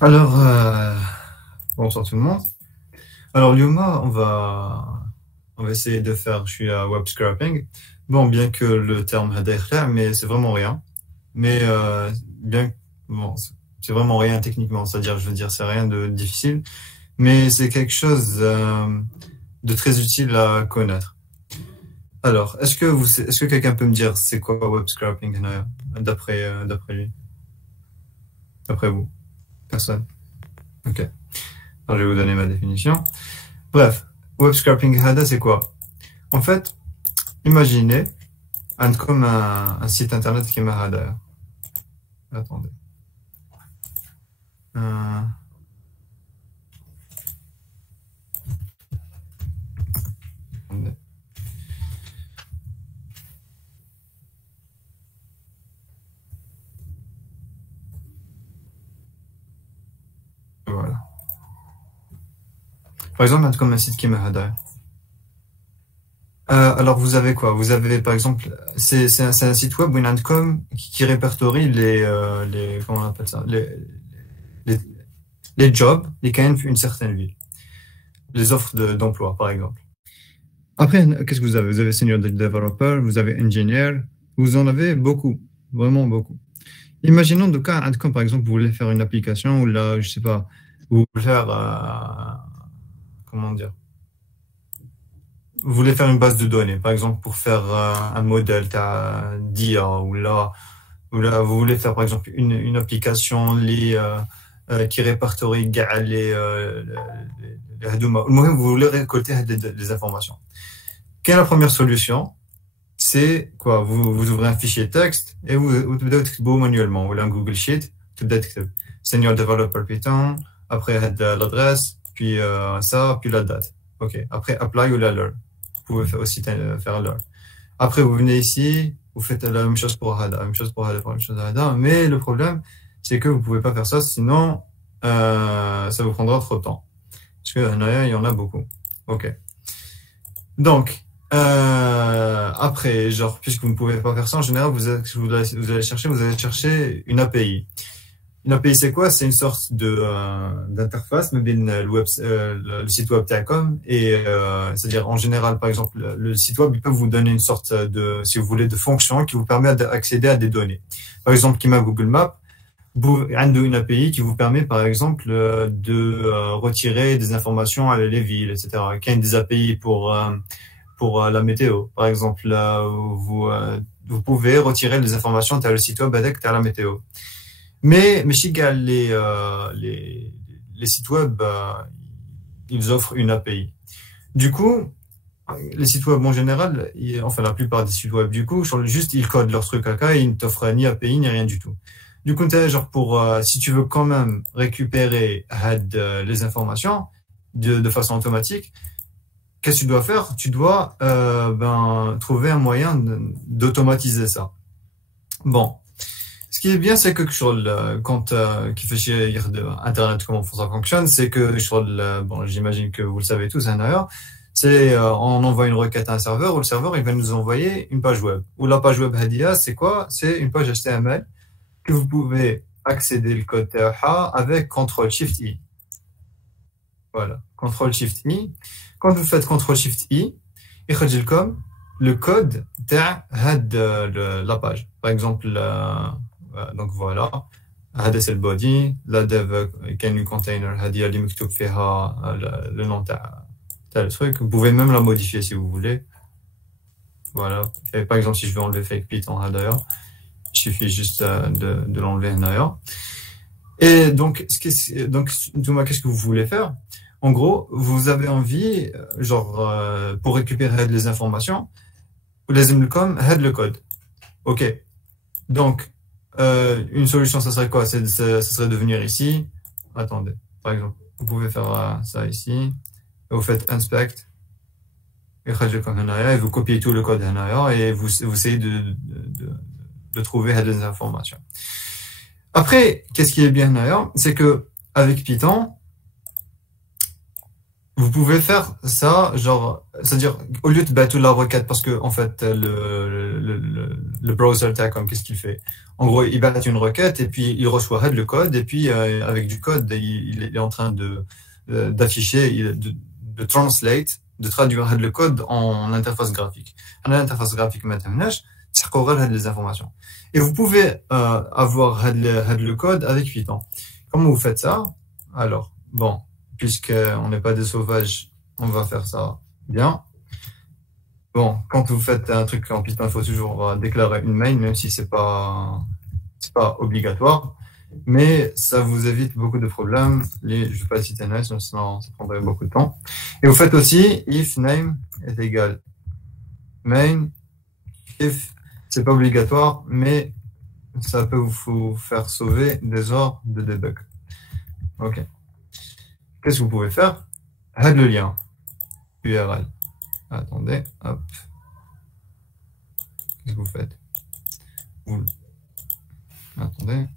Alors, bonsoir tout le monde. Alors, Lyoma, on va essayer de faire, je suis à web scraping. Bon, bien que le terme est clair, mais c'est vraiment rien. Mais bien, bon, c'est vraiment rien techniquement, c'est-à-dire, je veux dire, c'est rien de difficile, mais c'est quelque chose de très utile à connaître. Alors, est-ce que quelqu'un peut me dire c'est quoi web scraping, Hanaya, d'après lui, d'après vous? Personne. Ok. Alors, je vais vous donner ma définition. Bref, web scraping هذا c'est quoi? En fait, imaginez comme un site internet qui est هذا. Attendez. Euh, attendez. Voilà. Par exemple, comme un site qui est هذا. Alors vous avez quoi? Vous avez par exemple, c'est un site web Winandcom qui répertorie les comment on appelle ça? Les, les jobs les quand une certaine ville. Les offres d'emploi, par exemple. Après, qu'est-ce que vous avez? Vous avez senior developer, vous avez engineer, vous en avez beaucoup, vraiment beaucoup. Imaginons de cas, comme par exemple, vous voulez faire une application ou là, je sais pas, vous voulez faire, comment dire, vous voulez faire une base de données, par exemple, pour faire un modèle d'IA ou là, vous voulez faire par exemple une application qui répertorie les Hadouma. Vous voulez récolter des informations. Quelle est la première solution? C'est quoi? Vous ouvrez un fichier texte et vous devez écrire manuellement. Ou un Google Sheet, tout d'écrire. Senior Developer Python, après l'adresse, puis ça, puis la date. OK. Après, apply ou l'alert. Vous pouvez aussi faire alert. Après, vous venez ici, vous faites la même chose pour Hada, la même chose pour Hada, la même chose pour Hada. Mais le problème, c'est que vous pouvez pas faire ça, sinon, ça vous prendra trop de temps. Parce que il y en a beaucoup. OK. Donc, après, genre, puisque vous ne pouvez pas faire ça, en général, vous allez chercher une API. Une API, c'est quoi? C'est une sorte d'interface, mais bien le site web Telecom et c'est-à-dire en général, par exemple, le site web, il peut vous donner une sorte si vous voulez, de fonction qui vous permet d'accéder à des données. Par exemple, qui m'a Google Maps, une API qui vous permet, par exemple, de retirer des informations à les villes, etc. Qui a des API pour la météo. Par exemple, vous pouvez retirer les informations sur le site web avec la météo. Mais les sites web, ils offrent une API. Du coup, les sites web en général, enfin la plupart des sites web, du coup, juste ils codent leur truc caca et ils ne t'offrent ni API ni rien du tout. Du coup, genre si tu veux quand même récupérer les informations de façon automatique, qu'est-ce que tu dois faire? Tu dois trouver un moyen d'automatiser ça. Bon. Ce qui est bien, c'est que quand qui fait chier Internet, comment ça fonctionne, c'est que bon, j'imagine que vous le savez tous, d'ailleurs, c'est on envoie une requête à un serveur où le serveur il va nous envoyer une page web. Ou la page web Hadia, c'est quoi? C'est une page HTML que vous pouvez accéder le code TAHA avec CTRL-SHIFT-I. Voilà, CTRL-SHIFT-I. Quand vous faites CTRL-SHIFT-I, il y comme le code de la page. Par exemple, donc voilà, هذا c'est le body, la dev كان une container هذه اللي مكتوب فيها le nom le truc. Vous pouvez même la modifier si vous voulez. Voilà. Et par exemple, si je veux enlever fake Python d'ailleurs, il suffit juste de l'enlever d'ailleurs. Et donc, Thomas, qu'est-ce que vous voulez faire? En gros, vous avez envie, genre, pour récupérer les informations, vous les comme le code. OK. Donc, une solution, ça serait quoi? Ça serait de venir ici. Attendez, par exemple, vous pouvez faire ça ici. Vous faites inspect. Et vous copiez tout le code et vous essayez de trouver les informations. Après, qu'est-ce qui est bien d'ailleurs? C'est que avec Python, vous pouvez faire ça, genre, c'est-à-dire, au lieu de battre la requête, parce que, en fait, le browser tag, qu'est-ce qu'il fait? En gros, il bat une requête, et puis il reçoit le code, et puis, avec du code, il est en train d'afficher, de translate, de traduire le code en interface graphique. L'interface graphique, maintenant, c'est les informations. Et vous pouvez, avoir le code avec Python. Comment vous faites ça? Alors, bon. Puisqu'on n'est pas des sauvages, on va faire ça bien. Bon, quand vous faites un truc en Python, il faut toujours déclarer une main, même si c'est pas obligatoire. Mais ça vous évite beaucoup de problèmes. Je ne vais pas citer name, sinon ça prendrait beaucoup de temps. Et vous faites aussi if name est égal main. If, c'est pas obligatoire, mais ça peut vous faire sauver des heures de debug. Ok. Qu'est-ce que vous pouvez faire? Add le lien URL. Attendez, hop. Qu'est-ce que vous faites? Attendez.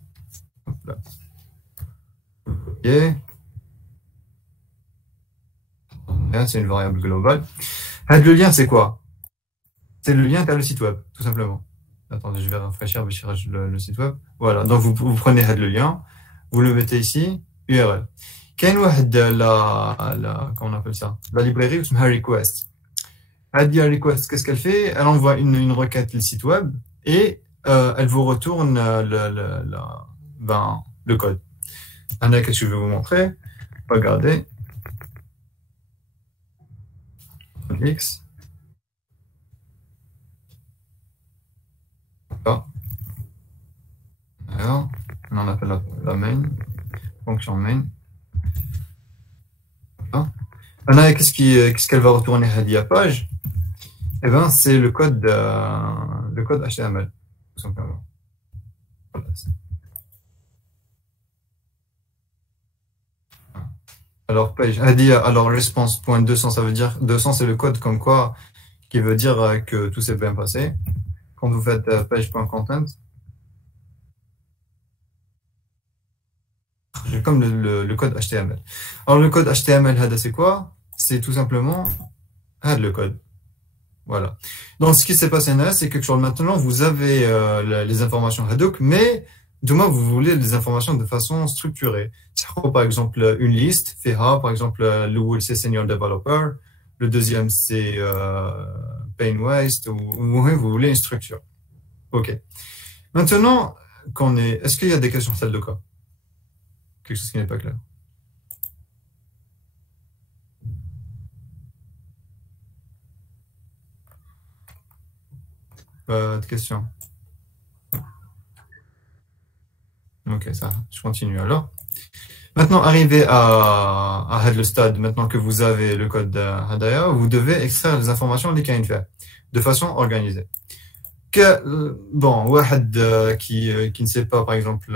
Hop là. Ok. C'est une variable globale. Add le lien, c'est quoi? C'est le lien vers le site web, tout simplement. Attendez, je vais rafraîchir le site web. Voilà, donc vous prenez add le lien, vous le mettez ici, URL. كاين واحد comment on appelle ça, la librairie où s'appelle request. Request, qu'est-ce qu'elle fait? Elle envoie une requête le site web et elle vous retourne le code. Qu'est-ce que je vais vous montrer? Regardez. X. Alors, on appelle la main, fonction main. Qu'est-ce qu'elle va retourner à la page? Eh ben, c'est le code HTML, tout simplement. Alors, page, alors, response.200, ça veut dire, 200, c'est le code comme quoi, qui veut dire que tout s'est bien passé. Quand vous faites page.content, j'ai comme le code HTML. Alors, le code HTML, c'est quoi? C'est tout simplement le code. Voilà. Donc, ce qui s'est passé là, c'est que maintenant, vous avez les informations Hadoop, mais demain, vous voulez des informations de façon structurée. Par exemple, une liste, FEHA, par exemple, le c'est Senior Developer, le deuxième, c'est Pain Waste, ou vous voulez une structure. OK. Maintenant, est-ce qu'il y a des questions celles de cas? Quelque chose qui n'est pas clair. Pas de questions. Ok, ça, je continue alors. Maintenant, arrivé à le stade, maintenant que vous avez le code Hadaya, vous devez extraire les informations des KNF de façon organisée. Bon, Wahed qui ne sait pas, par exemple,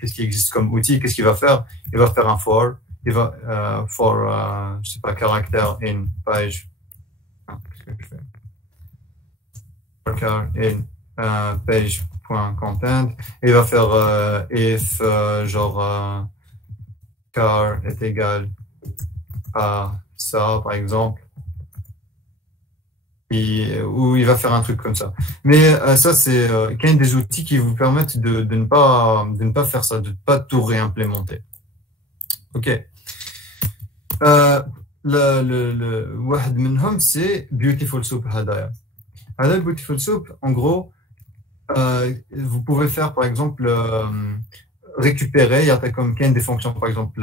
qu'est-ce qui existe comme outil, qu'est-ce qu'il va faire? Il va faire un for, il va je sais pas, caractère in page. Qu'est-ce que je fais? In page.content, et il va faire if genre car est égal à ça, par exemple. Ou il va faire un truc comme ça. Mais ça, c'est quand des outils qui vous permettent de ne pas faire ça, de ne pas tout réimplémenter. OK. Le واحد منهم, c'est Beautiful Soup Hadaya. Alors, Beautiful Soup, en gros, vous pouvez faire, par exemple, récupérer, il y a comme des fonctions, par exemple,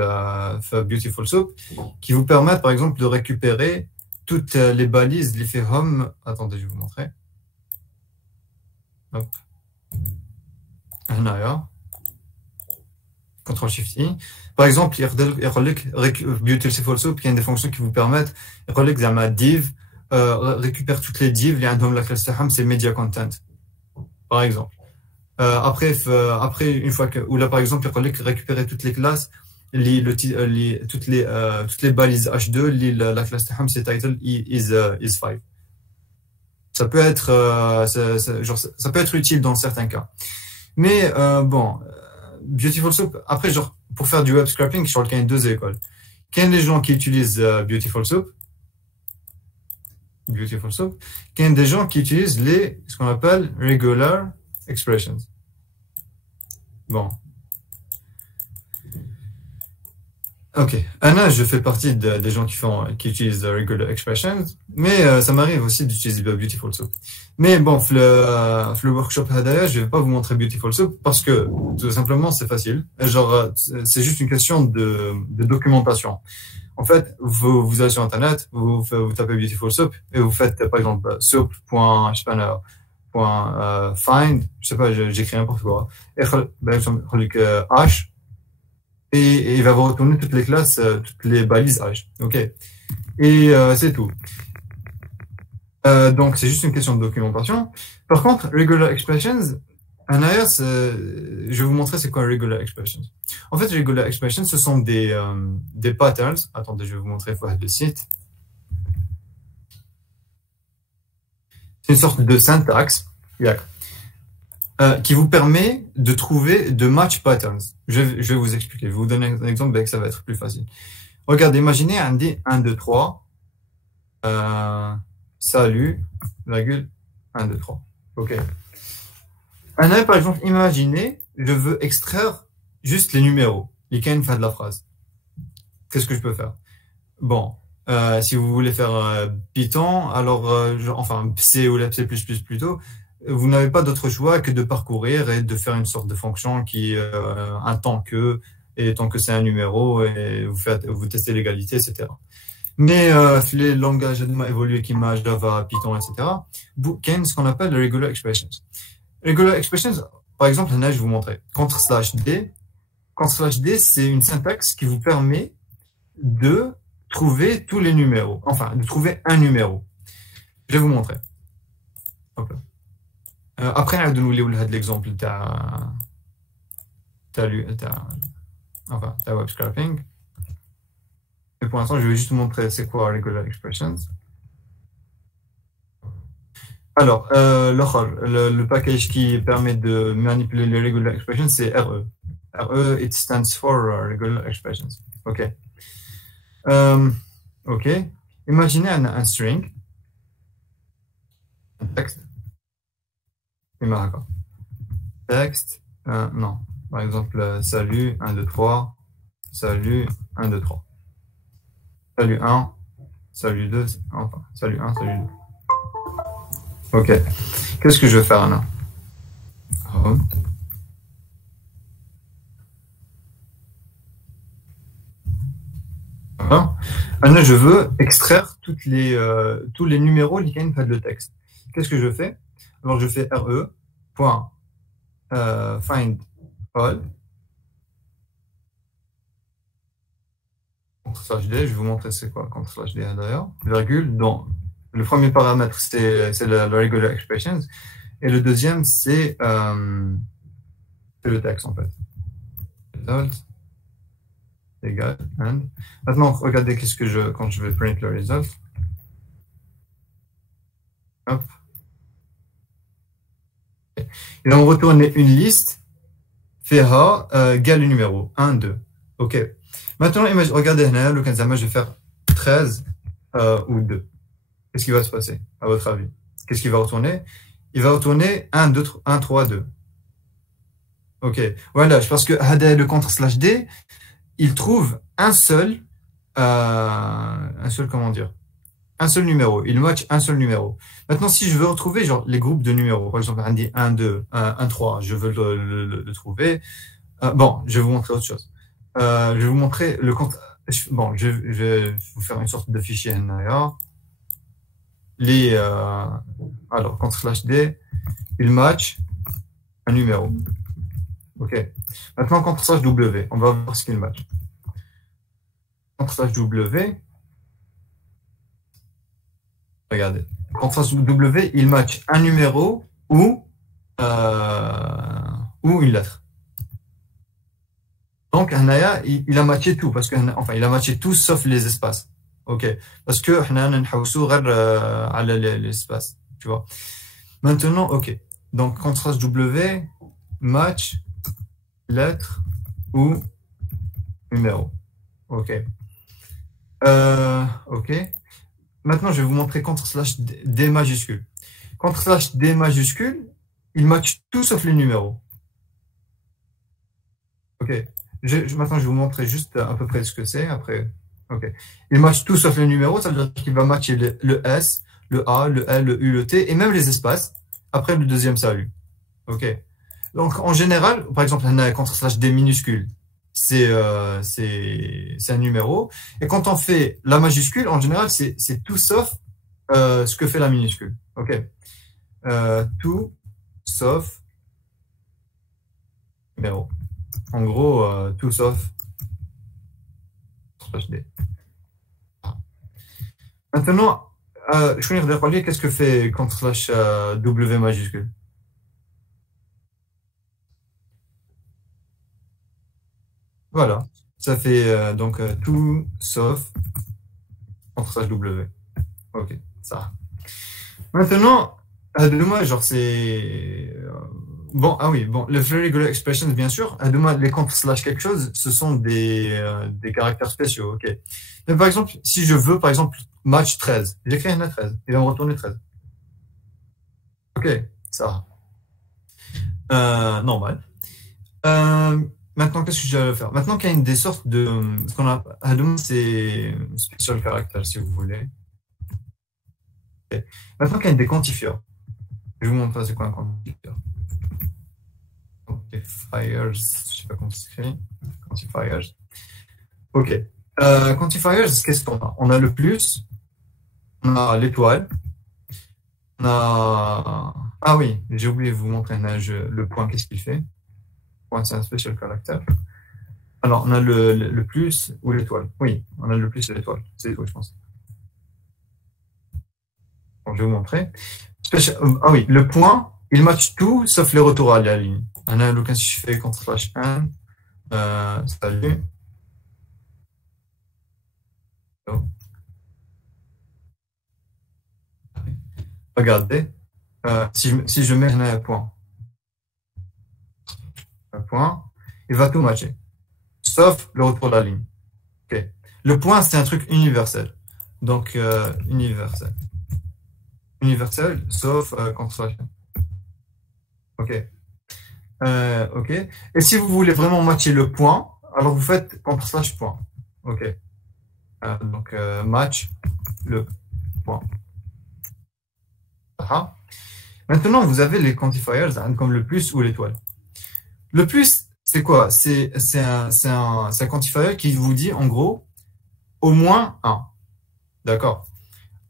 Beautiful Soup, qui vous permettent, par exemple, de récupérer toutes les balises, les faits home. Attendez, je vais vous montrer. Hop. Là, Ctrl-Shift-I. Par exemple, il y a Beautiful Soup, qui a des fonctions qui vous permettent, div, récupère toutes les divs, les la classe c'est media content, par exemple. Après, une fois que, ou là, par exemple, il récupérer toutes les classes, toutes les balises H2, la classe c'est title is 5. Ça peut être, ça peut être utile dans certains cas. Mais, bon, Beautiful Soup, après, genre, pour faire du web scraping, je crois qu'il y a deux écoles. Quels les gens qui utilisent Beautiful Soup? Quels des gens qui utilisent ce qu'on appelle regular expressions. Bon. Ok. Anna, je fais partie des gens qui utilisent regular expressions, mais ça m'arrive aussi d'utiliser Beautiful Soup. Mais bon, le workshop Hadaya, je vais pas vous montrer Beautiful Soup parce que tout simplement c'est facile. Genre, c'est juste une question de documentation. En fait, vous allez sur Internet, vous tapez Beautiful Soup et vous faites par exemple soup.find, je sais pas, j'écris n'importe quoi, et H. Et il va vous retourner toutes les classes, toutes les balises H. OK. Et c'est tout. Donc, c'est juste une question de documentation. Par contre, regular expressions, en arrière, je vais vous montrer c'est quoi regular expressions. En fait, regular expressions, ce sont des patterns. Attendez, je vais vous montrer le site. C'est une sorte de syntaxe. Qui vous permet de trouver de match patterns. Je vais vous expliquer. Je vais vous donner un exemple, que ça va être plus facile. Regardez, imaginez un D 1, 2, 3. Salut, virgule, 1, 2, 3. OK. Par exemple, imaginez, je veux extraire juste les numéros. Les fin de la phrase. Qu'est-ce que je peux faire? Bon. Si vous voulez faire Python, alors, enfin, C ou C++ plutôt, vous n'avez pas d'autre choix que de parcourir et de faire une sorte de fonction qui un tant que, et tant que c'est un numéro, et vous testez l'égalité, etc. Mais les langages évolués qui imagent Java, Python, etc., il y a ce qu'on appelle les regular expressions. Regular expressions, par exemple, là, je vais vous montrer. /D. /D, c'est une syntaxe qui vous permet de trouver tous les numéros. Enfin, de trouver un numéro. Je vais vous montrer. Hop là. Après, on va nous lire l'exemple de web scraping. Et pour l'instant, je vais juste vous montrer c'est quoi regular expressions. Alors, le package qui permet de manipuler les regular expressions, c'est RE. RE, it stands for regular expressions. OK. OK. Imaginez un string. Un texte. Texte, non. Par exemple, salut, 1, 2, 3. Salut, 1, 2, 3. Salut 1, salut 2, enfin, salut 1, salut 2. OK. Qu'est-ce que je vais faire là? Voilà. Maintenant, je veux extraire tous les numéros qui viennent de le texte. Qu'est-ce que je fais? Alors, je fais re.find all. /d, je vais vous montrer c'est quoi /d d'ailleurs. Virgule, donc le premier paramètre c'est la regular expressions et le deuxième c'est le texte en fait. Result égale and. Maintenant regardez quand je vais print le result. Hop. Il va me retourner une liste FH égale le numéro 1, 2. OK. Maintenant, regardez, je vais faire 13 ou 2. Qu'est-ce qui va se passer, à votre avis? Qu'est-ce qu'il va retourner? Il va retourner 1, 2, 1, 3, 2. OK. Voilà, parce que le /D, il trouve un seul, comment dire? Un seul numéro. Il match un seul numéro. Maintenant, si je veux retrouver genre, les groupes de numéros, par exemple, 1, 2, 1, 3, je veux le trouver. Bon, je vais vous montrer autre chose. Je vais vous montrer le compte. Bon, je vais vous faire une sorte de fichier NIA. Alors, /D, il match un numéro. OK. Maintenant, /W, on va voir ce qu'il match. /W, regardez. /W, il match un numéro ou une lettre. Donc, il a matché tout, parce que, enfin, il a matché tout sauf les espaces. OK. Parce que, on l'espace. Tu vois. Maintenant, OK. Donc, /W, match, lettre ou numéro. OK. OK. Maintenant, je vais vous montrer contre/D majuscule. Contre/D majuscule, il match tout sauf les numéros. OK. Maintenant, je vais vous montrer juste à peu près ce que c'est. Après, OK. Il match tout sauf les numéros, ça veut dire qu'il va matcher le S, le A, le L, le U, le T, et même les espaces, après le deuxième salut. OK. Donc, en général, par exemple, un contre/D minuscule, c'est un numéro. Et quand on fait la majuscule, en général, c'est tout sauf ce que fait la minuscule. OK. Tout sauf numéro. En gros, tout sauf /D. Maintenant, je vais vous dire qu'est-ce que fait contre/W majuscule. Voilà. Ça fait donc tout sauf contre/W. OK, ça. Maintenant, demain, genre, c'est. Bon, ah oui, bon, le very regular expressions, bien sûr. Demain, les contre/ quelque chose, ce sont des caractères spéciaux, OK. Mais par exemple, si je veux, par exemple, match 13, j'écris un 13, il va me retourner 13. OK, ça. Normal. Maintenant, qu'est-ce que je vais faire? Maintenant qu'il y a des sortes de. Ce qu'on a. Demain, c'est special caractère, si vous voulez. Okay. Maintenant qu'il y a des quantifieurs. Je vais vous montrer c'est quoi un quantifieur. Quantifiers, je ne sais pas comment c'est écrit. Quantifiers. OK. Quantifiers, qu'est-ce qu'on a? On a le plus, on a l'étoile, on a. Ah oui, j'ai oublié de vous montrer le point, qu'est-ce qu'il fait? Le point, c'est un special caractère. Alors, on a le plus ou l'étoile. Oui, on a le plus et l'étoile. C'est l'étoile, je pense. Bon, je vais vous montrer. Ah oui, le point, il match tout sauf les retours à la ligne. On a le cas si je fais contre/1, salut. Oh. Regardez, si je mets un point, il va tout matcher, sauf le retour de la ligne. Okay. Le point, c'est un truc universel. Donc, universel. Universel, sauf contre/1. OK. OK. Et si vous voulez vraiment matcher le point, alors vous faites contre/point. OK. Donc, match le point. Ah. Maintenant, vous avez les quantifiers comme le plus ou l'étoile. Le plus, c'est quoi? C'est un quantifier qui vous dit, en gros, au moins 1. D'accord?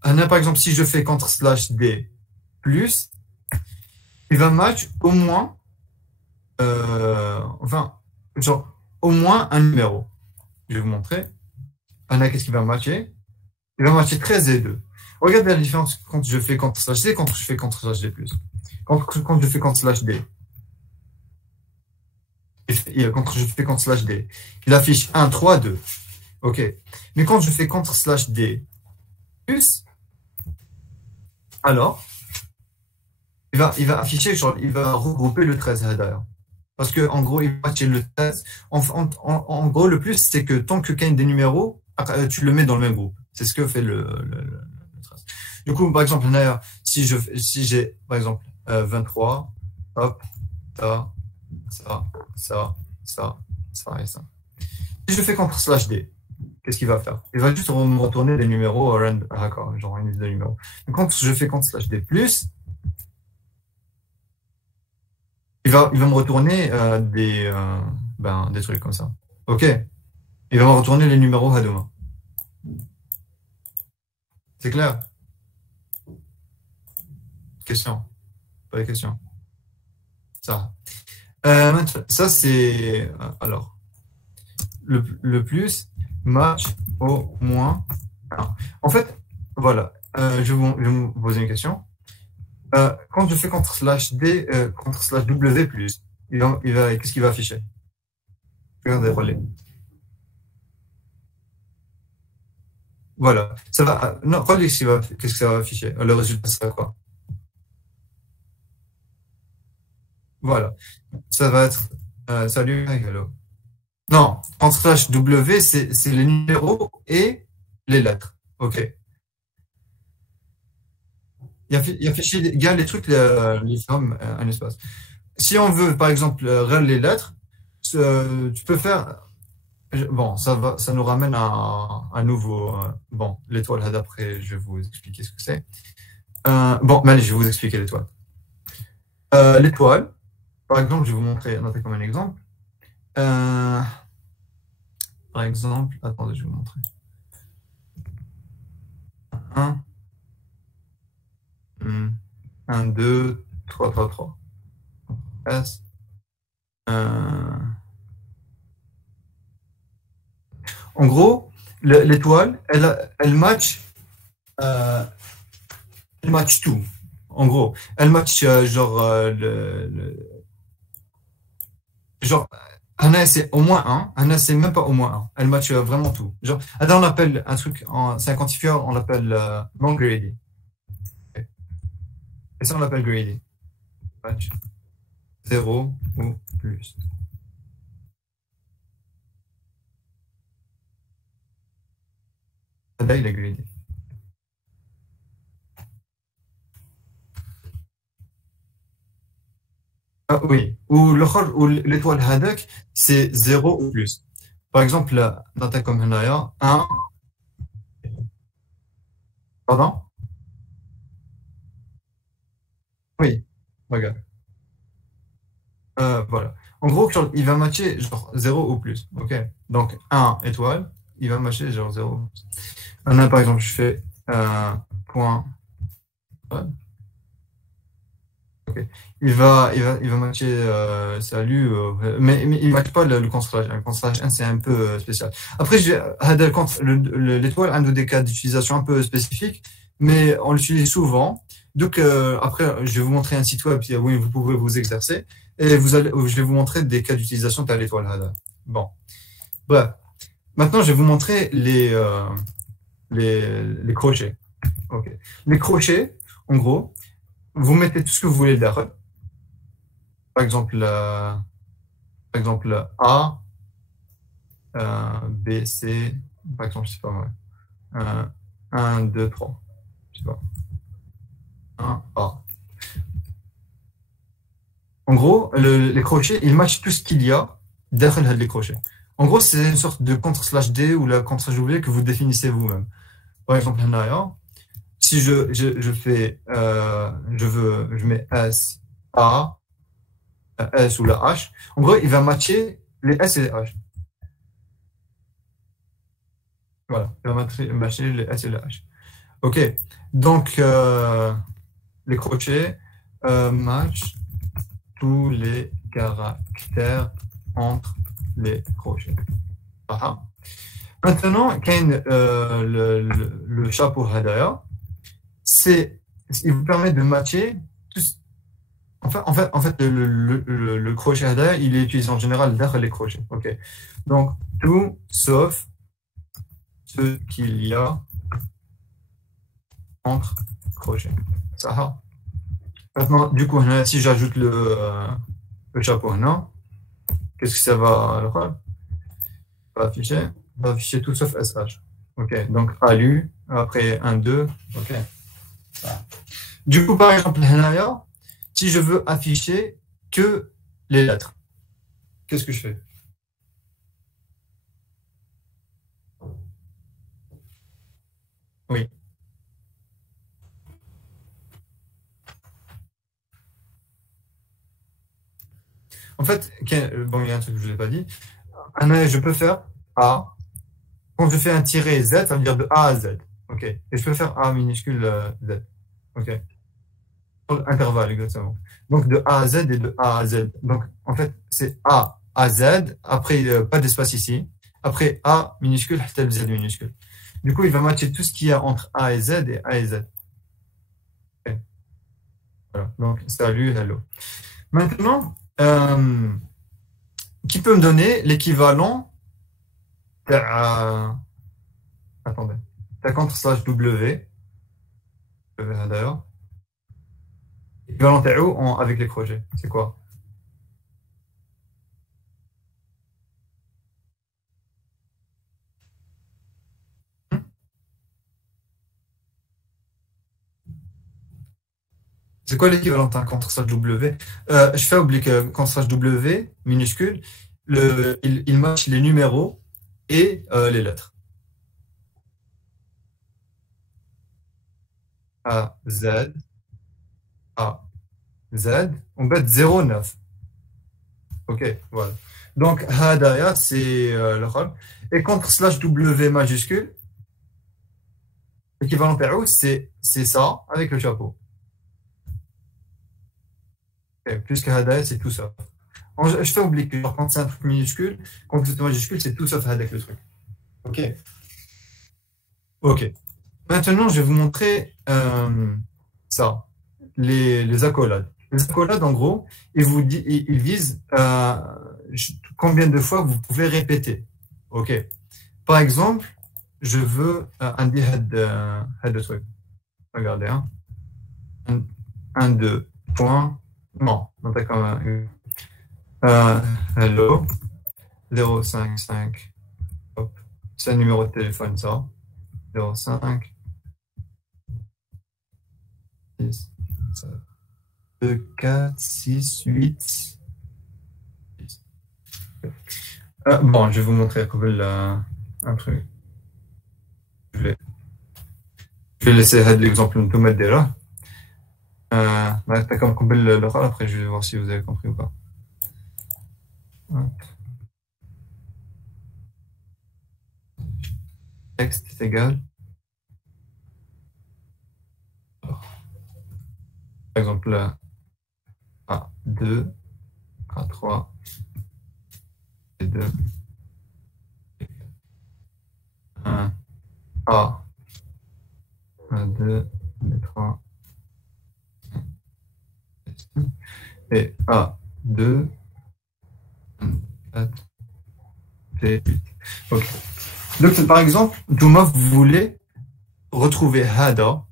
Par exemple, si je fais contre/D plus, il va match au moins, enfin, genre, au moins un numéro. Je vais vous montrer. Qu'est-ce qu'il va matcher? Il va matcher 13 et 2. Regardez la différence quand je fais contre/D, quand je fais contre/D plus. Quand je fais contre/D. Quand je fais contre/D, il affiche 1, 3, 2. OK. Mais quand je fais contre/D plus, alors, il va afficher, genre, il va regrouper le 13 d'ailleurs. Parce que, en gros, il va matcher le 13. En gros, le plus, c'est que tant que tu as des numéros, tu le mets dans le même groupe. C'est ce que fait le 13. Du coup, par exemple, si j'ai, par exemple, 23, hop, ça et ça. Si je fais contre/D, qu'est-ce qu'il va faire? Il va juste me retourner des numéros d'accord, genre une liste de numéros. Donc, quand je fais contre/D plus, il va me retourner des trucs comme ça. OK. Il va me retourner les numéros à demain. C'est clair? Question? Pas de question? Ça. Ça, c'est. Alors. Le plus match au moins 1. En fait, voilà. Je vais vous poser une question. Quand je fais contre/D, contre/W plus, qu'est-ce qu'il va afficher? Regardez, relais. Voilà. Ça va. Non, relais, qu'est-ce que ça va afficher? Le résultat sera quoi? Voilà. Ça va être. Salut, hello. Non, contre/W, c'est les numéros et les lettres. OK. Il affiche les trucs, les formes, un espace. Si on veut, par exemple, rendre les lettres, tu peux faire. Bon, ça nous ramène à nouveau. Bon, l'étoile, là, d'après, je vais vous expliquer ce que c'est. Bon, mais allez, je vais vous expliquer l'étoile. L'étoile, par exemple, je vais vous montrer, notez comme un exemple. Euh, Par exemple, attendez, je vais vous montrer. 1, 1, 2, 3, 3, 3. S. En gros, l'étoile, euh, elle match tout. En gros, elle match genre, genre, Anna c'est au moins un, Anna c'est même pas au moins un. Elle match vraiment tout. Genre, attends, on appelle un truc, c'est un quantifieur, on l'appelle non-greedy. Et ça, on l'appelle greedy. Match 0 ou plus. Là, il est greedy. Ah, oui, ou l'étoile Hadak, c'est 0 ou plus. Par exemple, là, dans comme هنايا, 1, pardon? Oui, regarde. Voilà. En gros, genre, il va matcher genre 0 ou plus. OK? Donc, 1 étoile, il va matcher genre 0 ou plus. Maintenant, par exemple, je fais point. Ouais, OK. Il va matcher salut, mais il ne matche pas le constellage 1. Le constellage 1, c'est un peu spécial. Après, l'étoile a des cas d'utilisation un peu spécifiques, mais on l'utilise souvent. Donc, après, je vais vous montrer un site web où vous pouvez vous exercer. Et je vais vous montrer des cas d'utilisation de l'étoile Hada. Bon, bref. Maintenant, je vais vous montrer les crochets. OK. Les crochets, en gros, vous mettez tout ce que vous voulez dedans. Par exemple, A, B, C, par exemple, je sais pas moi. 1, 2, 3. Je sais pas. 1, A. En gros, les crochets, ils matchent tout ce qu'il y a derrière les crochets. En gros, c'est une sorte de contre/D ou la contre/W que vous définissez vous-même. Par exemple, si je fais, je mets S, A, S ou la H, en gros, il va matcher les S et les H. Voilà, il va matcher les S et les H. OK. Donc, les crochets matchent tous les caractères entre les crochets. Voilà. Maintenant, le chapeau Hadaya, il vous permet de matcher tout. En fait, le crochet Hadaya, il est utilisé en général derrière les crochets. OK. Donc, tout sauf ce qu'il y a entre crochets. Ça va. Maintenant, du coup, si j'ajoute le chapeau, non, qu'est-ce que ça va faire? Ça va afficher tout sauf SH. OK. Donc, ALU, après 1, 2. OK. Du coup, par exemple, si je veux afficher que les lettres, qu'est-ce que je fais? Oui. En fait, bon, il y a un truc que je ne vous ai pas dit. Je peux faire A. Quand je fais un tiret Z, ça veut dire de A à Z. OK. Et je peux faire A minuscule Z. OK. Intervalle, exactement. Donc, de A à Z et de A à Z. Donc, en fait, c'est A à Z. Après, pas d'espace ici. Après, A minuscule, Z minuscule. Du coup, il va matcher tout ce qu'il y a entre A et Z et A et Z. OK. Voilà. Donc, salut, hello. Maintenant, qui peut me donner l'équivalent attendez, t'as contre/W, d'ailleurs, équivalent TAO avec les projets, c'est quoi? C'est quoi l'équivalent d'un contre-slash W? Je fais oublier que contre-slash W minuscule, il match les numéros et les lettres. A, Z, A, Z, on bet 0,9. Ok, voilà. Donc, Hadaya, c'est le rôle. Et contre-slash W majuscule, l'équivalent PRO, c'est ça avec le chapeau. Okay. Puisque Hadaya, c'est tout ça. Je fais oublier que quand c'est un truc minuscule, quand c'est majuscule, c'est tout sauf avec le truc. Ok. Ok. Maintenant, je vais vous montrer ça, les accolades. Les accolades, en gros, ils disent combien de fois vous pouvez répéter. Ok. Par exemple, je veux un head de truc. Regardez, hein. Un, deux, point. Non, non, t'as quand même. Hello. 055. Hop. C'est un numéro de téléphone, ça. 05. 6, 2, 4, 6, 8. 10. Bon, je vais vous montrer un truc. Je vais laisser l'exemple de mettre déjà. T'as comme le rôle, après je vais voir si vous avez compris ou pas. Texte est égal. Par exemple, A2, A3, B2, 1, A, A2, B3, et A2, 4, B8. Ok. Donc, par exemple, Douma, vous voulez retrouver Hada,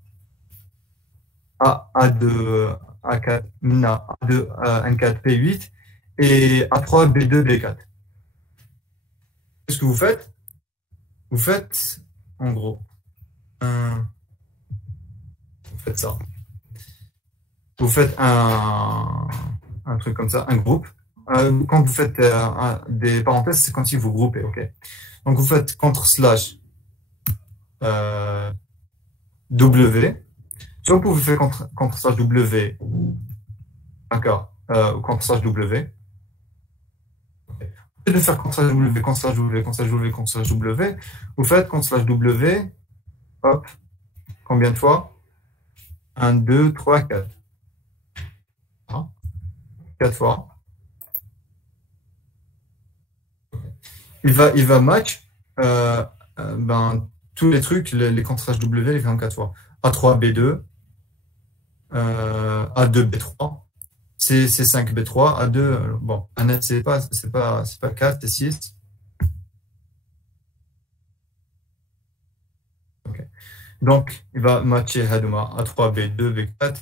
A2, A4, A2, N4, P8 et A3, B2, B4. Qu'est-ce que vous faites? Vous faites, en gros, vous faites ça. Vous faites un truc comme ça, un groupe. Quand vous faites des parenthèses, c'est quand si vous groupez, ok? Donc, vous faites contre/slash W. Soit vous pouvez faire contre/slash W, d'accord, ou contre/slash W. Au lieu de faire contre/slash W, contre/slash W, contre/slash W, contre/slash W, vous faites contre/slash W, hop, combien de fois? 1, 2, 3, 4. 4 fois. Il va match tous les trucs, les contre/slash W, les fait en 4 fois. A3, B2, A2, B3, C5, B3, A2, bon, c'est pas 4, c'est 6. Okay. Donc, il va matcher Hadouma, A3, B2, B4,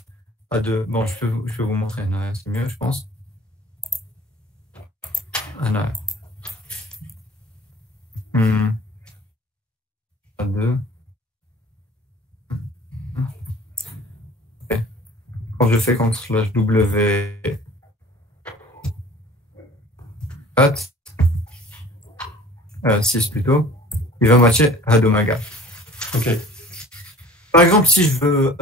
A2. Bon, je peux vous montrer, c'est mieux, je pense. A2. Okay. Quand je fais contre/slash W 4, 6 plutôt, il va matcher Hadomaga. Ok. Par exemple, si je veux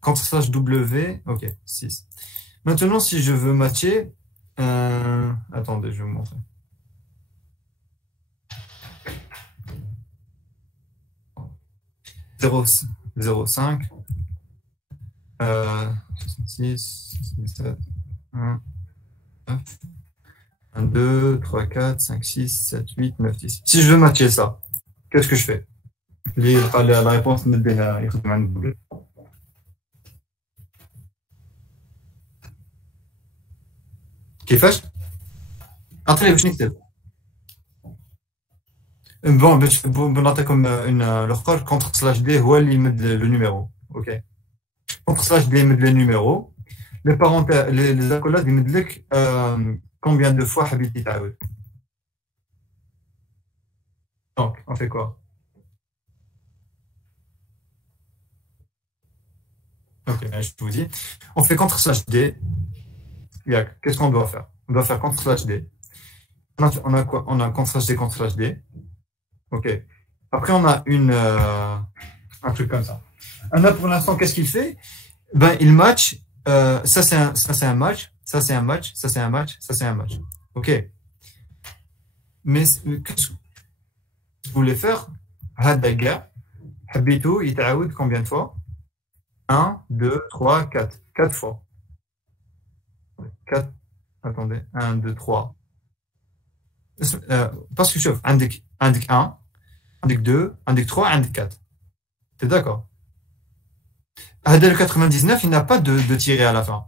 contre/slash W, ok, 6. Maintenant, si je veux matcher, attendez, je vais vous montrer. Zéro 5, 66, 67, 1, 9, 1, 2, 3, 4, 5, 6, 7, 8, 9, 10. Si je veux matcher ça, qu'est-ce que je fais? La réponse نديها يخدم عند جوجل. كيفاش؟ عطيني باش نكتب. Bon, بنعطيكم الاخر contre slash d هو اللي يمد le numéro. OK. Contre slash d يمد le numéro. Les parenthèses, les accolades يمد لك combien de fois حبيتي تعاود. Donc, on fait quoi? Ok, je vous dis. On fait CTRL/D. Qu'est-ce qu'on doit faire? On doit faire CTRL/D. On a quoi? On a CTRL/D, CTRL/D. Ok. Après, on a un truc comme ça. Là, pour l'instant, qu'est-ce qu'il fait? Ben, il match. Ça, c'est un match. Ça, c'est un match. Ça, c'est un match. Ça, c'est un match. Ok. Mais qu'est-ce que vous voulez faire? هذا gars, حبيتو يتعاود combien de fois? 1, 2, 3, 4. 4 fois. 4. Attendez. 1, 2, 3. Parce que شوف عندك 1, عندك 2, عندك 3, عندك 4. T'es d'accord? هذا le 99, il n'a pas de tiré à la fin.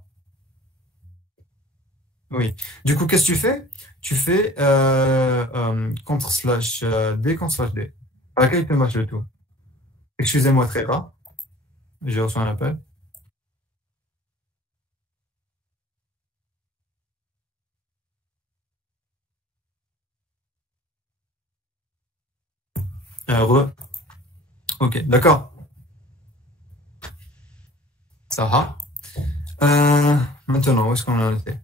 Oui. Du coup, qu'est-ce que tu fais? Tu fais CTRL/D, CTRL/D. À quel peut match le tout? Excusez-moi très rare. J'ai reçu un appel. Ok, d'accord. Ça va. Maintenant, où est-ce qu'on en était?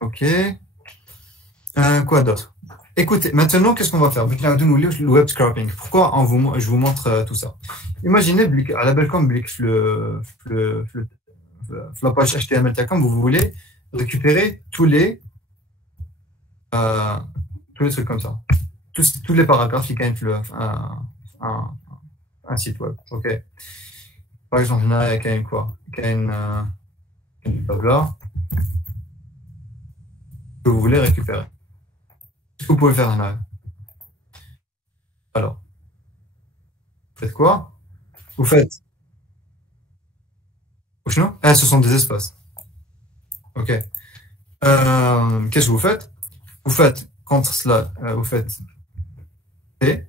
Ok. Quoi d'autre? Écoutez, maintenant, qu'est-ce qu'on va faire? Le web scraping. Pourquoi je vous montre tout ça? Imaginez, à la Belcom, la page HTML, vous voulez récupérer tous les trucs comme ça. Tous les paragraphes qui gagnent un site web. Ok. Par exemple, il y a quoi? Il y a une blabla que vous voulez récupérer. Qu'est-ce que vous pouvez faire là? Alors, vous faites quoi? Vous faites. Ce sont des espaces. Ok. Qu'est-ce que vous faites? Vous faites vous faites T.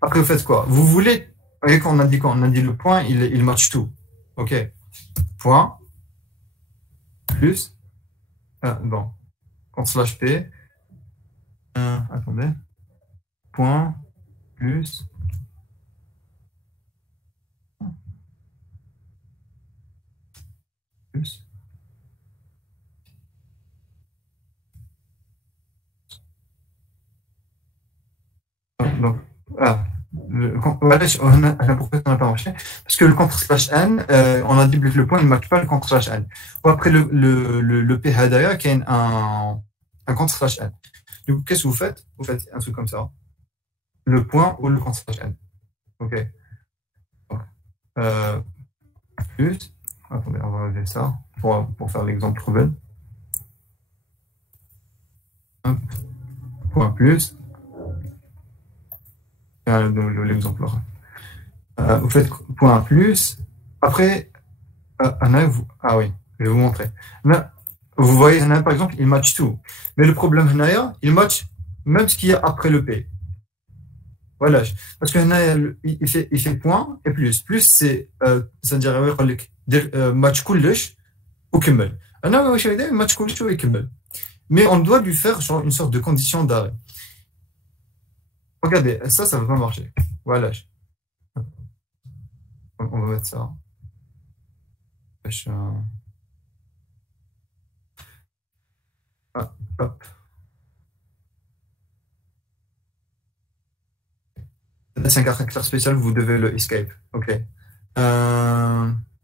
Après, vous faites quoi? Vous voulez. Vous voyez qu'on a dit quoi? On a dit le point, il match tout. Ok. Point. Plus. Bon. CTRL/P. Attendez. Point. Plus. Plus. Donc, pourquoi ça n'a pas marché? Parce que le CTRL/N, on a dit que le point ne match pas le CTRL/N. Ou après le P hadaya qui est un CTRL/N. Du coup, qu'est-ce que vous faites? Vous faites un truc comme ça. Le point ou le CTRL/N. Ok. Plus. Attendez, on va enlever ça pour faire l'exemple trouvé. Point plus. L'exemple. Vous faites point plus. Après, ah oui, je vais vous montrer. Là, vous voyez, par exemple, il match tout. Mais le problème, il match même ce qu'il y a après le P. Voilà. Parce que il fait point et plus. Plus, c'est-à-dire, match كلش وكمل. match كلش ويكمل. Mais on doit lui faire genre, une sorte de condition d'arrêt. Regardez, ça ne va pas marcher. Voilà. On va mettre ça. Hop. C'est un caractère spécial, vous devez le escape. Ok.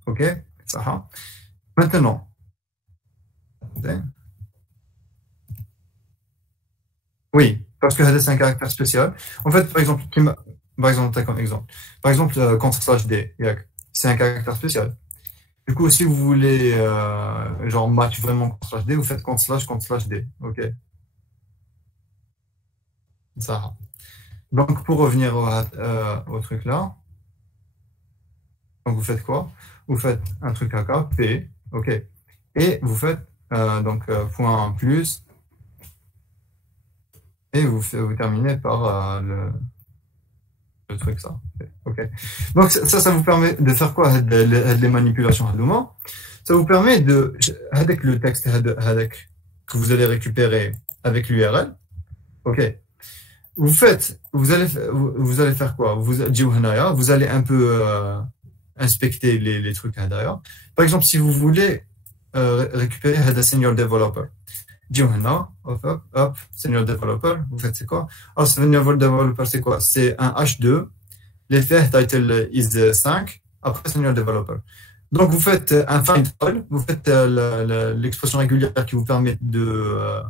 Ok, ça va. Maintenant. Oui, parce que c'est un caractère spécial. En fait, par exemple, comme exemple. Par exemple, CTRL/D, c'est un caractère spécial. Du coup, si vous voulez genre match vraiment CTRL/D, vous faites CTRL/D. Ok. Ça va. Donc, pour revenir au truc là, donc vous faites quoi? Vous faites un truc AK, P, ok. Et vous faites point plus, et vous terminez par le truc ça. Ok. Donc ça vous permet de faire quoi? Les manipulations ça vous permet de avec le texte que vous allez récupérer avec l'URL. Ok. vous allez faire quoi? Vous allez un peu inspecter les trucs à l'intérieur. Par exemple, si vous voulez récupérer un senior developer, hop, hop, hop, senior developer, vous faites c'est quoi? Alors, senior developer, c'est quoi? C'est un H2, l'effet title is 5, après senior developer. Donc, vous faites un find all, vous faites l'expression régulière qui vous permet de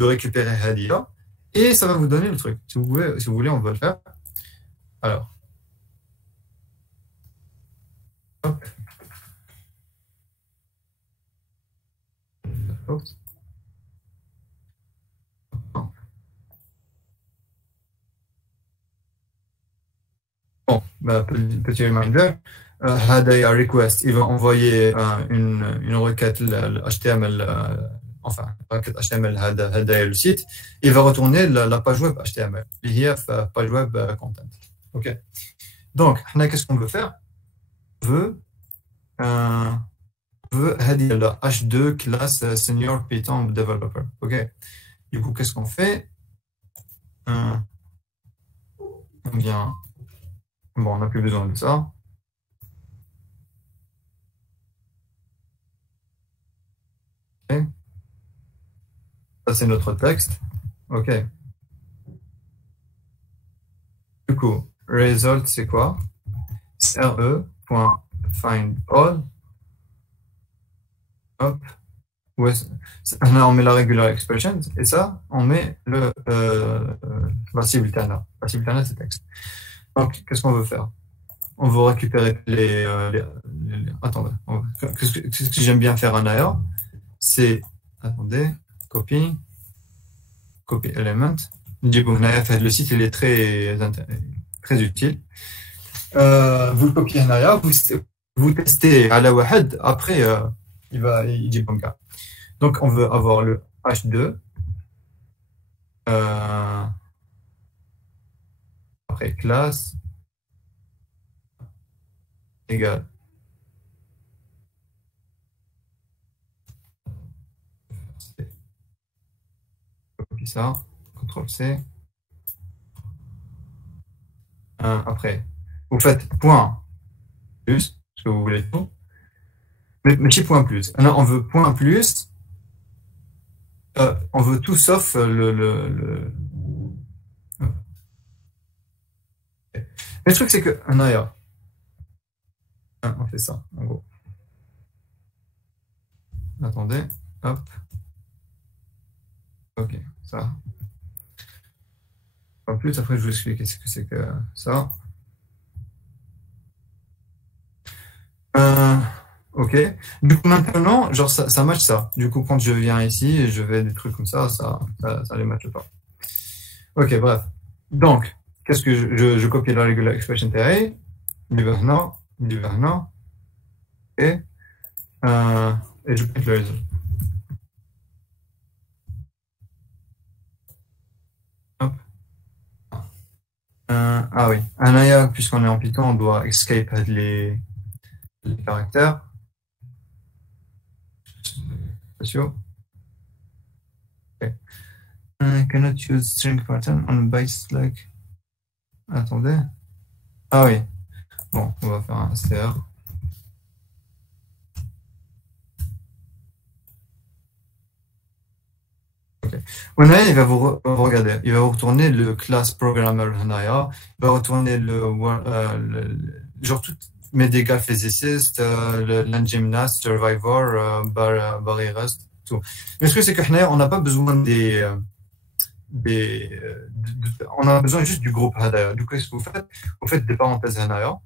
récupérer Hadia, et ça va vous donner le truc. Si vous voulez, on va le faire. Alors, hop, hop. Bon, bah, petit reminder, Hadaya Request, il va envoyer une requête le HTML, enfin, requête HTML Hadaya le site, il va retourner la page web HTML, l'IF page web content. OK. Donc, qu'est-ce qu'on veut faire? On veut, Hadaya la H2 classe Senior Python Developer. OK. Du coup, qu'est-ce qu'on fait? On vient, bon, on n'a plus besoin de ça. OK. Ça, c'est notre texte. OK. Du coup, result, c'est quoi? re.findAll. Hop. Là, on met la regular expression. Et ça, on met la simultanea. La simultanea, c'est texte. Donc, qu'est-ce qu'on veut faire? On veut récupérer attendez. Ce que j'aime bien faire en ailleurs, c'est, attendez, copy element. Le site, il est très utile. Vous le copiez en arrière, vous testez à la wahed, après il dit bon cas. Donc on veut avoir le H2 après classe égale copie ça, CTRL C. Après vous faites point plus, ce que vous voulez tout. Mais petit point plus. Là, on veut point plus. On veut tout sauf le... Le truc, c'est que on fait ça, en gros. Attendez, hop. Ok, ça. En plus, après, je vous explique ce que c'est que ça. Ok. Du coup, maintenant, genre, ça match ça. Du coup, quand je viens ici et je vais des trucs comme ça les matche pas. Ok, bref. Donc, qu'est-ce que je copie la regular expression array, du Vernon, et je print le résultat. Hop. Ah oui. Anaya, puisqu'on est en Python, on doit escape les caractères spatiaux. Okay. Cannot use string pattern on bytes like. Attendez. Ah oui. Bon, on va faire un str. Okay. Anaya, il va vous regarder. Il va vous retourner le class programmer Anaya. Il va retourner genre tout mes dégâts physiciste, l'engymnast, survivor, barry rust, tout. Mais ce que c'est que on n'a pas besoin on a besoin juste du groupe Hadaya. Du coup, qu'est-ce que vous faites? Vous faites des parenthèses Hadaya.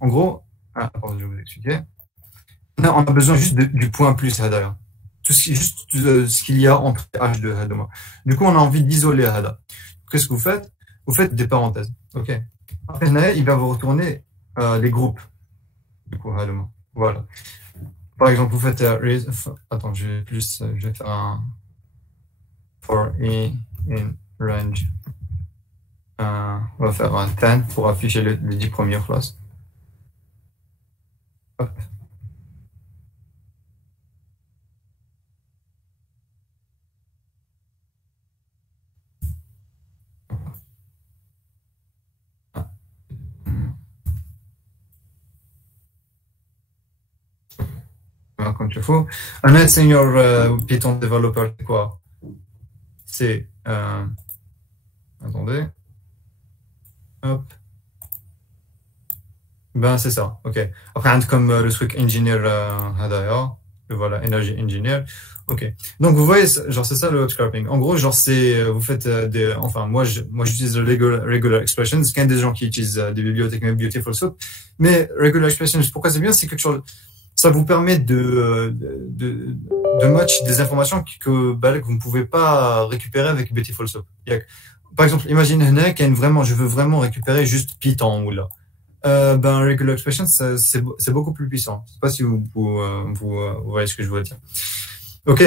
En gros, attendez, je vais vous expliquer. On a besoin juste du point plus Hadaya. Juste ce qu'il y a entre H2 Hadaya. Du coup, on a envie d'isoler Hadaya. Qu'est-ce que vous faites? Vous faites des parenthèses. OK. Après, Hadaya, il va vous retourner les groupes. Du coup, Hadaya. Voilà. Par exemple, vous faites attends, je vais faire un for e in range. On va faire un 10 pour afficher les 10 premières classes. Hop. comme tu fais. Un senior Python developer, c'est quoi? C'est, attendez. Hop. Ben, c'est ça. OK. Après, comme le truc engineer, d'ailleurs. Voilà, energy engineer. OK. Donc, vous voyez, genre, c'est ça le web scraping. En gros, genre, c'est, vous faites enfin, moi, j'utilise le regular expressions. Il y a des gens qui utilisent des bibliothèques comme Beautiful Soup. Mais regular expressions, pourquoi c'est bien? C'est quelque chose, ça vous permet de match des informations que vous ne pouvez pas récupérer avec Beautiful Soup. Par exemple, imagine vraiment, je veux vraiment récupérer juste Python ou là. Ben, regular expressions, c'est beaucoup plus puissant. Je sais pas si vous voyez ce que je veux dire. OK.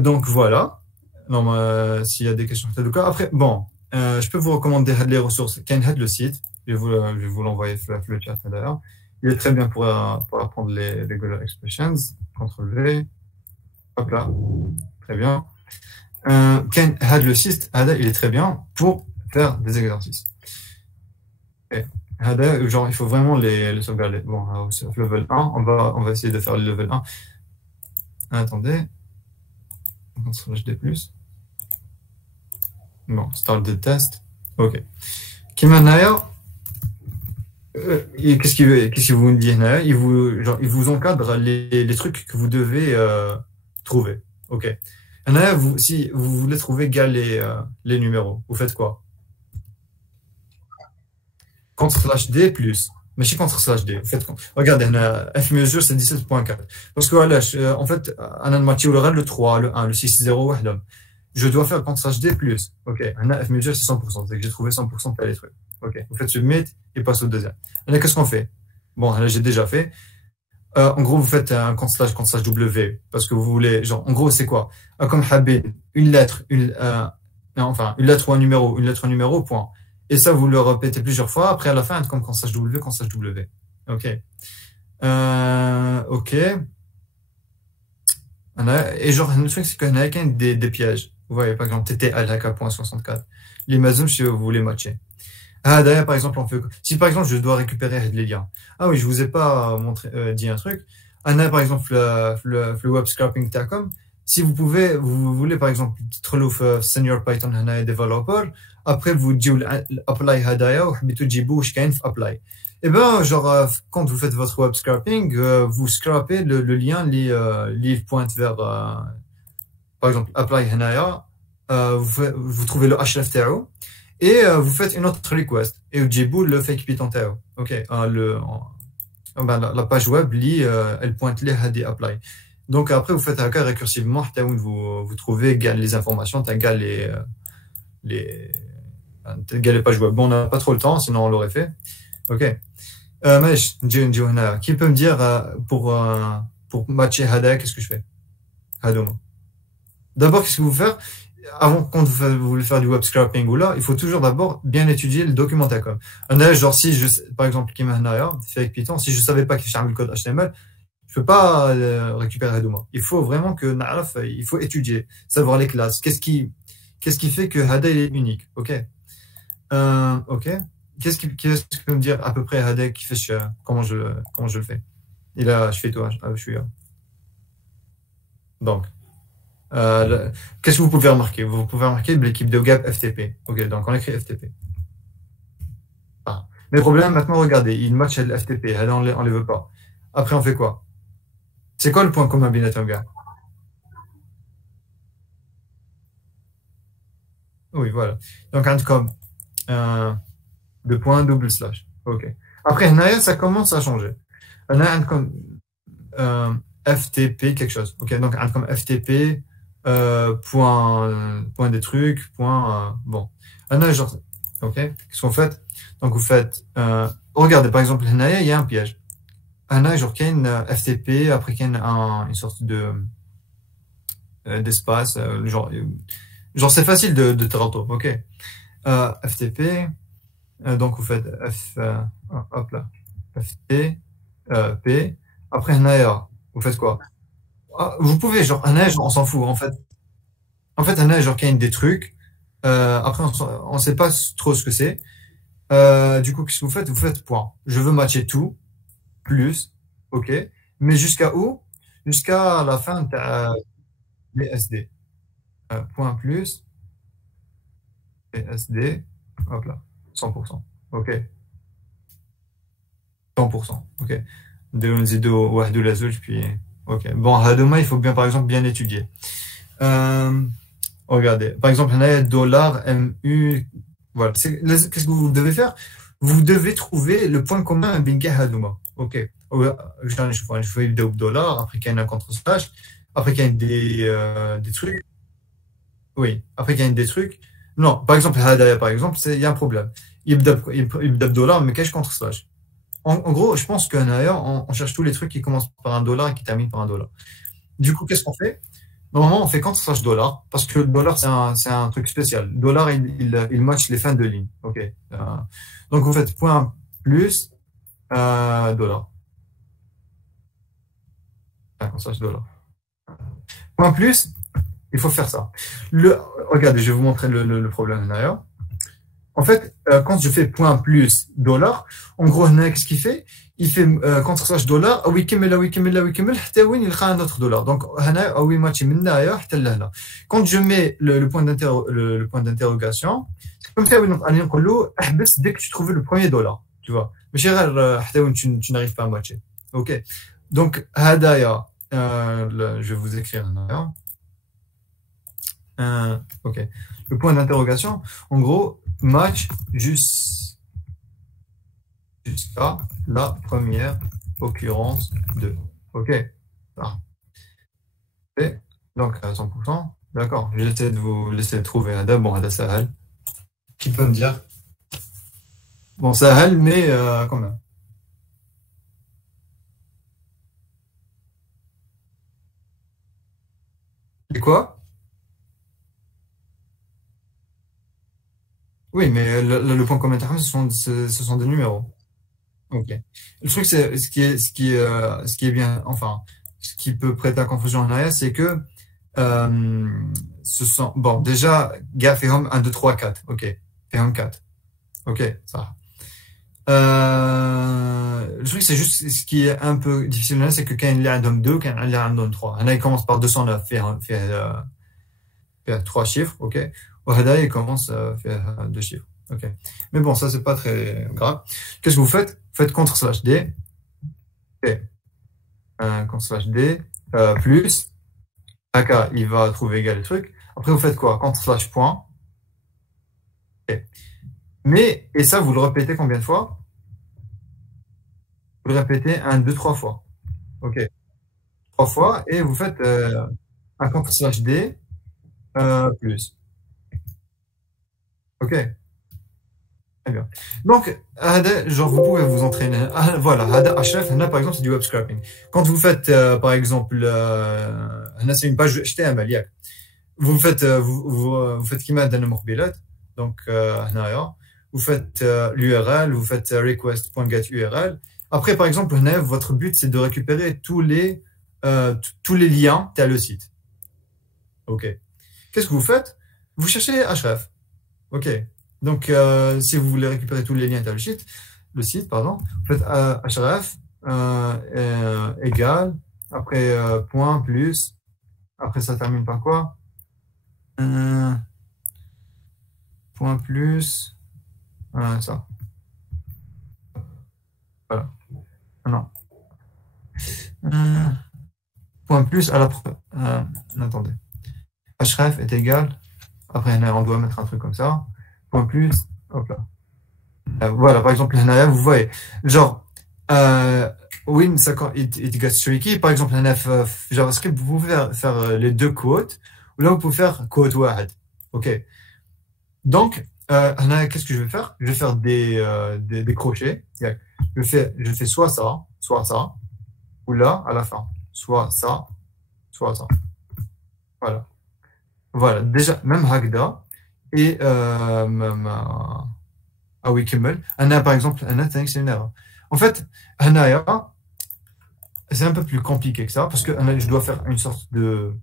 Donc, voilà. Non, s'il y a des questions, peut-être cas. Après, bon, je peux vous recommander les ressources. Canhead, le site. Je vais vous l'envoyer sur le chat d'ailleurs. Il est très bien pour apprendre les regular expressions. CTRL-V. Hop là. Très bien. Canhead, le site, il est très bien pour faire des exercices. Okay. Genre, il faut vraiment les sauvegarder. Bon, level 1, on va essayer de faire le level 1. Attendez. HD+. Bon, start the test. OK. Kimanaya, qu'est-ce qu'il vous dit? Il vous encadre les trucs que vous devez trouver. OK. Si vous voulez trouver les numéros, vous faites quoi? Ctrl/D plus. Mais chez Ctrl/D. Regardez, F-mesure, c'est 17.4. Parce que voilà, en fait, on a le 3, le 1, le 6, 0, je dois faire Ctrl/D plus. OK. F-mesure, c'est 100%. C'est que j'ai trouvé 100% de les trucs. OK. Vous faites submit et passe au deuxième. Là, qu'est-ce qu'on fait? Bon, là, j'ai déjà fait. En gros, vous faites un /W parce que vous voulez, genre, en gros, c'est quoi? Comme Habib, une lettre ou un numéro, point. Et ça, vous le répétez plusieurs fois. Après, à la fin, comme /W. OK. OK. Et genre, le truc, c'est qu'on a des pièges. Vous voyez, par exemple, TTL-64. Les mazooms, si vous voulez matcher. D'ailleurs, par exemple, si par exemple, je dois récupérer les liens. Ah oui, je vous ai pas dit un truc. Par exemple, le web scraping Tacom. Si vous voulez, par exemple, تدخلوا senior Python developer, après, vous dites apply hadaya, ou habitu djibou apply. Et ben, genre, quand vous faites votre web scraping, vous scrapez le lien, les pointe vers, par exemple, apply hanaya, vous trouvez le href tao, et vous faites une autre request. Et vous djibou le fake Python tao. OK. La page web, elle pointe les hadi apply. Donc après, vous faites récursivement, vous trouvez les informations, les pages web. Bon, on n'a pas trop le temps, sinon on l'aurait fait. OK. Qui peut me dire pour matcher Hada, qu'est-ce que je fais? Hadouma. D'abord, qu'est-ce que vous faites? Avant, quand vous voulez faire du web scraping ou là, il faut toujours d'abord bien étudier le document Tacom. Genre, par exemple, fait avec Python, si je savais pas que j'ai le code HTML, je peux pas récupérer Hadouma. Il faut vraiment il faut étudier, savoir les classes. Qu'est-ce qui fait que Hada est unique? OK. OK. Qu'est-ce que tu peux me dire à peu près Hada qui fait comment je le fais? Et là, je fais toi, je suis là. Donc, qu'est-ce que vous pouvez remarquer? Vous pouvez remarquer l'équipe de Gap FTP. OK, donc on écrit FTP. Mais le problème, maintenant, regardez, il match le FTP. On ne les veut pas. Après, on fait quoi? C'est quoi le point commun binaire gars? Oui, voilà. Donc, comme deux points double slash. OK. Après, ça commence à changer. On a comme FTP quelque chose. OK. Donc, comme FTP point des trucs, point bon. On a genre. OK. Qu'est-ce qu'on fait? Donc, vous faites. Regardez, par exemple, il y a un piège. On a genre qu'il y a une FTP, après qu'il y a une sorte d'espace, genre c'est facile de te rendre. OK. FTP, donc vous faites hop là, FTP, P, après un vous faites quoi? Vous pouvez, genre, on s'en fout, en fait. En fait, genre, qu'il y a des trucs, après, on sait pas trop ce que c'est. Du coup, qu'est-ce que vous faites? Vous faites point. Je veux matcher tout. Plus, OK, mais jusqu'à où? jusqu'à la fin de BSD. Point plus, BSD, hop là, 100%. OK, 100%. OK. نزيدو واحد ولا زوج puis OK. Bon, هادوما il faut bien par exemple bien étudier. Regardez, par exemple, on a dollar MU. Voilà, qu'est-ce que vous devez faire? Vous devez trouver le point commun à Binka Hadouma. OK. Je fais le dollar, après qu'il y a un contre-slash, après qu'il y a des trucs. Oui, après qu'il y a des trucs. Non, par exemple, Hadaya, par exemple, il y a un problème. Il y a dollar, mais qu'est-ce contre-slash? En gros, je pense qu'en ailleurs, on cherche tous les trucs qui commencent par un dollar et qui terminent par un dollar. Du coup, qu'est-ce qu'on fait? Normalement, on fait contre-slash dollar, parce que le dollar, c'est un truc spécial. Le dollar, il match les fins de ligne. OK. Donc, vous faites point plus dollar. Contre-slash dollar. Point plus, il faut faire ça. Regardez, je vais vous montrer le problème d'ailleurs. En fait, quand je fais point plus dollar, en gros, qu'est-ce qu'il fait? Il fait contre-slash dollar, ah oui, كمل حتى وين يلقى un autre dollar. Donc, هنا ah oui, ماشي من هنايا حتى لهنا. Quand je mets le point d'interrogation, c'est comme ça on نقول له احبس dès que tu trouves le premier dollar, tu vois. ماشي غير حتى وين tu n'arrives pas à matcher. OK. Donc, هدايا je vais vous écrire هنايا. OK. Le point d'interrogation, en gros, match jusqu'à la première occurrence de. OK. Ah. Et donc, à 100%. D'accord. J'essaie de vous laisser trouver Ada. Bon, Ada Sahel. Qui peut me dire? Bon, Sahel, mais quand même. Et quoi? Oui, mais le point commun ce sont des numéros. OK. Le truc, c'est ce qui est bien, enfin, ce qui peut prêter à confusion en arrière, c'est que ce sont, bon, déjà, gars, fait home 1, 2, 3, 4. OK. Fait home 4. OK, ça. Le truc, c'est juste ce qui est un peu difficile là, c'est que quand il y a un homme 2, quand il y a un homme 3. Là, il commence par 209, fait 3 chiffres. OK. Wahada, il commence à faire 2 chiffres. OK. Mais bon, ça, c'est pas très grave. Qu'est-ce que vous faites? Vous faites contre/D. OK. Contre/D, plus. AK, il va trouver égal le truc. Après, vous faites quoi? Contre/point. OK. Mais, et ça, vous le répétez combien de fois? Vous le répétez 1, 2, 3 fois. OK. 3 fois, et vous faites un contre/D plus. OK. Très bien. Donc, genre, vous pouvez vous entraîner. Voilà, Ashraf, par exemple, c'est du web scraping. Quand vous faites, par exemple, c'est une page HTML, vous faites, vous faites كيما عندنا مقبلات. Donc, vous faites l'URL, vous faites request.getURL. Après, par exemple, votre but, c'est de récupérer tous les liens à le site. OK. Qu'est-ce que vous faites? Vous cherchez Ashraf. OK. Donc, si vous voulez récupérer tous les liens vers le site, pardon, vous faites href égal, après point, plus, après ça termine par quoi? Point plus, ça. Voilà. Non. Point plus à la... attendez. Href est égal, après on doit mettre un truc comme ça. Point plus, hop là. Voilà, par exemple, vous voyez, genre, win, it gets tricky. Par exemple, JavaScript, vous pouvez faire les deux quotes, ou là, vous pouvez faire quote واحد. OK. Donc, qu'est-ce que je vais faire? Je vais faire des crochets. Je fais soit ça, ou là, à la fin. Soit ça, soit ça. Voilà. Voilà. Déjà, même Hagda. Et ah oui, Kimmel. Par exemple, c'est une erreur. En fait, c'est un peu plus compliqué que ça, parce que je dois faire une sorte de...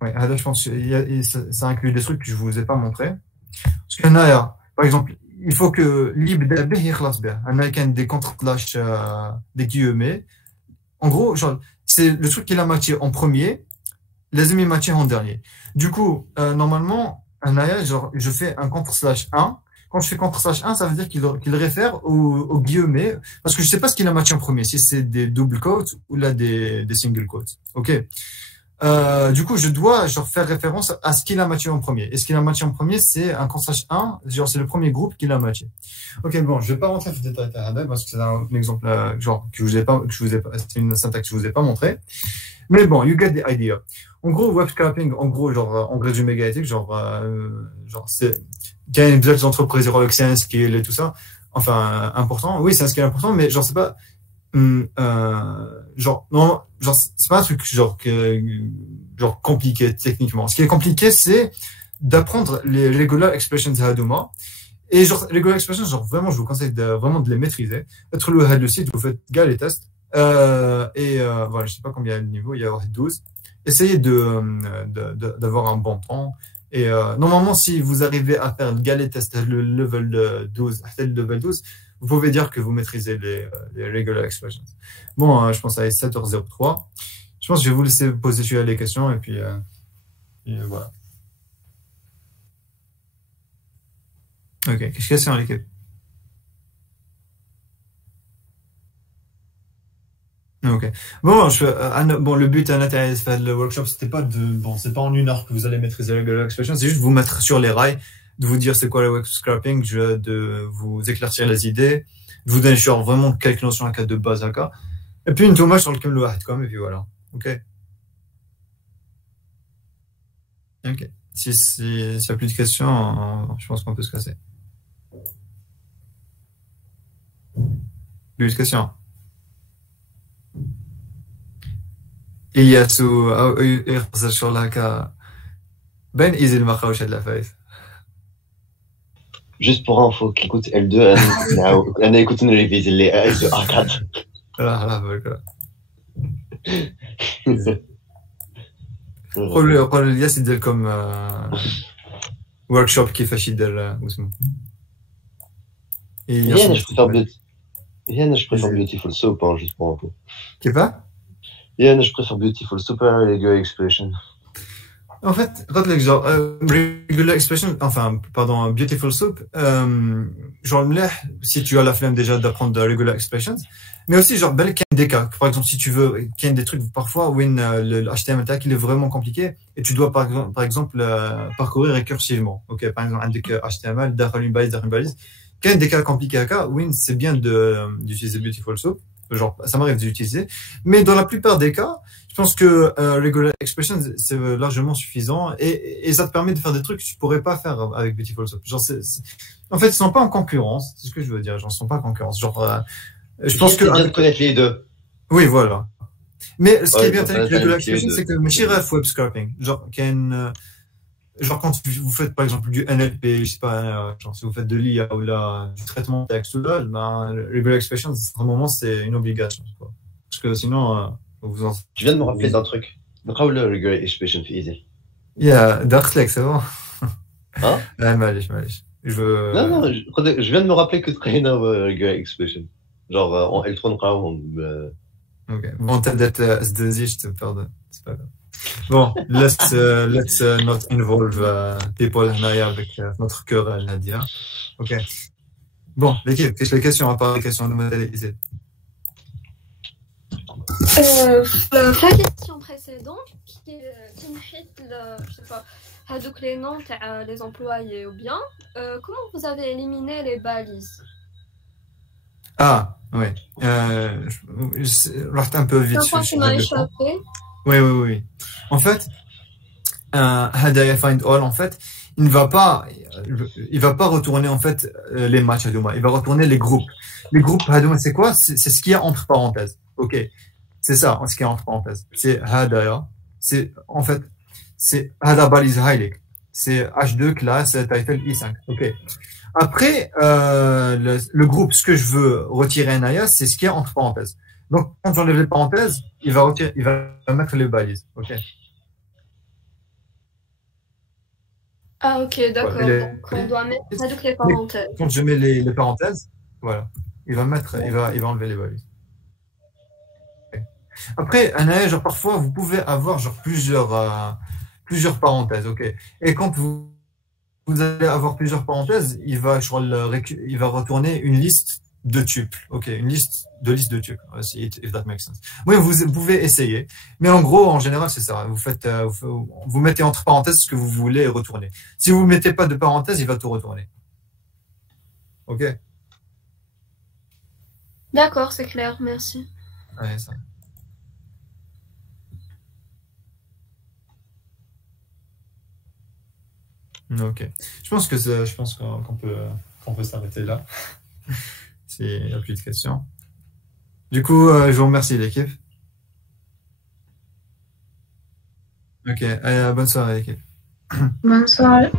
Ouais, je pense que ça inclut des trucs que je ne vous ai pas montré. Parce que par exemple, il faut que l'ib d'abih يخلص به. Des contre-slash, des guillemets. En gros, genre, c'est le truc qu'il a matché en premier, les amis matchés en dernier. Du coup, normalement, un aya, genre, je fais un contre/1. Quand je fais contre/1, ça veut dire qu'il réfère au guillemets, parce que je sais pas ce qu'il a matché en premier, si c'est des double quotes ou là des single quotes. Ok. Du coup, je dois genre faire référence à ce qu'il a matché en premier. Et ce qu'il a matché en premier, c'est un contre/1, genre c'est le premier groupe qu'il a matché. Ok, bon, je vais pas rentrer dans le détail parce que c'est un exemple genre c'est une syntaxe que je vous ai pas montré. Mais bon, you get the idea. En gros, web scraping, en gros, genre en résumé gaétique, genre c'est qu'il y a une des entreprises avec c'est un skill et tout ça. Enfin, important. Oui, c'est un skill important, mais genre c'est pas genre non, genre c'est pas un truc genre compliqué techniquement. Ce qui est compliqué, c'est d'apprendre les regular expressions Hadoma. Et genre regular expressions, genre vraiment, je vous conseille vraiment de les maîtriser. Être le site, vous faites gars les tests. Voilà, je sais pas combien il y a de niveau, il y a 12. Essayez d'avoir un bon temps. Et normalement, si vous arrivez à faire le galet test le level 12, le level 12, vous pouvez dire que vous maîtrisez les regular expressions. Bon, je pense à 7h03. Je pense que je vais vous laisser poser les questions et puis voilà. Ok, qu'est-ce que c'est en l'équipe? Ok. Bon, bon, le but à l'intérieur de faire le workshop, c'est pas en 1 heure que vous allez maîtriser la regular expression, c'est juste vous mettre sur les rails, de vous dire c'est quoi le web scraping, de vous éclaircir les idées, de vous donner genre vraiment quelques notions à cas de base à cas, et puis une tournage sur lequel le wahed comme, et puis voilà. Ok. Ok. S'il y a plus de questions, je pense qu'on peut se casser. Plus de questions. إياسو أو يقصر شغل هكا بين ايزي المخاوش هاد العفايس. Juste pour info, qui écoute L2, on a écouté une révision les A2 A4. لا بالك. قولوا الياس يدير لكم ورك شوب كيفاش يدير اسمه. Viens, je préfère Beautiful Soup, hein, juste pour info. كيفاه؟ Viens, je préfère Beautiful Soup à Regular Expression. En fait, quand les genre regular expression, enfin, pardon, beautiful soup, genre si tu as la flemme déjà d'apprendre de regular expressions, mais aussi genre bel qu'il y a des cas. Par exemple, si tu veux, qu'il y a des trucs parfois où le HTML tag il est vraiment compliqué et tu dois par exemple parcourir récursivement. Ok, par exemple, avec HTML, d'après une balise, qu'il y a des cas compliqués à cas, oui, c'est bien d'utiliser beautiful soup. Genre, ça m'arrive d'utiliser, mais dans la plupart des cas, je pense que regular expressions c'est largement suffisant et ça te permet de faire des trucs que tu pourrais pas faire avec Beautiful Soup. Genre, en fait, ils sont pas en concurrence, c'est ce que je veux dire. Genre, ils sont pas en concurrence. Genre, je pense que bien de connaître les deux. Oui, voilà. Mais ce qui est bien avec regular expressions, c'est que ماشي غير web scraping. Genre quand vous faites par exemple du NLP, je sais pas, genre si vous faites de l'IA ou là du traitement de texte ou là, ben, regular expressions, à un moment c'est une obligation, quoi. Parce que sinon Tu viens de me rappeler d'un truc. Donc, le regular expression fait easy. Yeah, Darklex, c'est bon. Hein? معليش. Non, je viens de me rappeler que tu connais regular expression. Genre en L3 Ok. Bon, t'as d'être S2I, je te pardonne. C'est pas grave. Bon, let's not involve people avec notre cœur à Nadia. Ok. Bon, l'équipe, qu'est-ce que les questions à part les questions de modélisées? La question précédente qui je sais pas, donc les noms les employés ou bien comment vous avez éliminé les balises? Ah, oui. Je reste un peu vite. Ça m'a échappé. Oui. En fait, Hadaya Find All, en fait, il va pas retourner en fait les matchs Hadoma. Il va retourner les groupes. Les groupes Hadoma, c'est quoi? C'est ce qu'il y a entre parenthèses. Ok. C'est ça, ce qu'il y a entre parenthèses. C'est Hadaya. C'est, en fait, c'est Hada Baliz Heilig. C'est H2 classe title I5. Ok. Après, le groupe, ce que je veux retirer Naya, c'est ce qu'il y a entre parenthèses. Donc, quand j'enlève les parenthèses, il va mettre les balises. Ok. Ah, ok, d'accord. Voilà. Donc, on doit mettre les parenthèses. Quand je mets les parenthèses, voilà. Il va enlever les balises. Okay. Après, genre, parfois, vous pouvez avoir genre, plusieurs parenthèses, ok. Et quand vous allez avoir plusieurs parenthèses, il va retourner une liste de tuples, ok, une liste de tuples, if that makes sense. Oui, vous pouvez essayer, mais en gros, en général, c'est ça. Vous mettez entre parenthèses ce que vous voulez retourner. Si vous mettez pas de parenthèses, il va tout retourner. Ok. D'accord, c'est clair, merci. Ouais, ça. Ok. Je pense qu'on peut s'arrêter là. S'il n'y a plus de questions. Du coup, je vous remercie l'équipe. Ok, bonne soirée l'équipe. Bonne soirée.